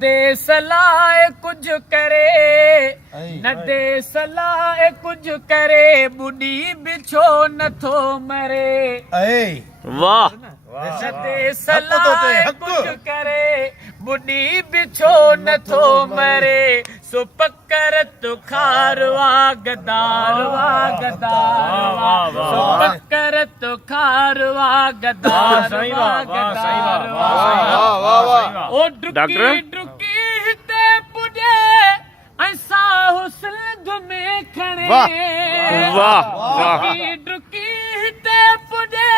दे सलाह कुछ करे न दे सलाह कुछ करे बुढ़ी बिछो नथो मरे वाह न दे सलाह कुछ करे बुढ़ी बिछो नथो मरे सो पकर तो खारवा गदारवा गदारवा सो पकर तो खारवा गदारवा गदारवा ओ डुकी डुकी हिते पुॼे ऐसा हुस्न में खणे डुकी डुकी हिते पुॼे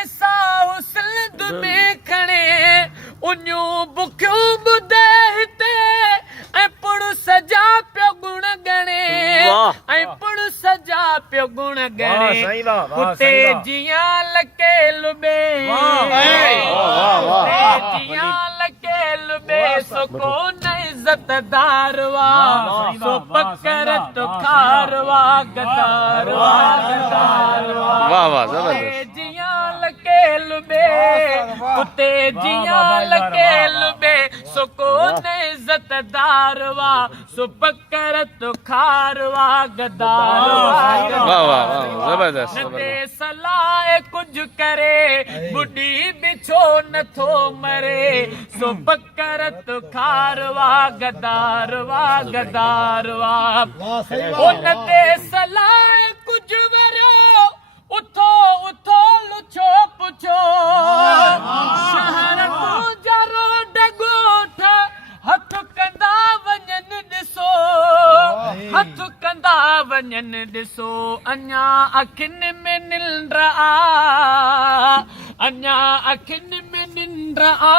ऐसा हुस्न में खणे उन्यूं बुखियूं ॿुधे हिते ऐं पुण सजा पियो गुण गणे ऐं पुण सजा पियो गुण गणे उते जियां लके लुबे जियां लके लुबे सो कोन इज़तदारवा सो पकर तो खारवा गदारवा गदारवा वाह वाह जबरदस्त जियां लके लुबे उते जियां लके लुबे सो कोन इज़तदारवा सो पकर तो खारवा गदारवा वाह वाह जबरदस्त नदे सलाह कुछ करे बुढ़ी बिछो नथो मरे सो पकर तो खारवा गदारवा गदारवा ओ नदे सलाह कुछ वरो उथो उथो लुछो पुछो शहर तू जरो डगोठ हथ कंदा वञन ॾिसो हथ कंदा वञन ॾिसो अञा अखियुनि में निंड आ अञा अखियुनि में निंड आ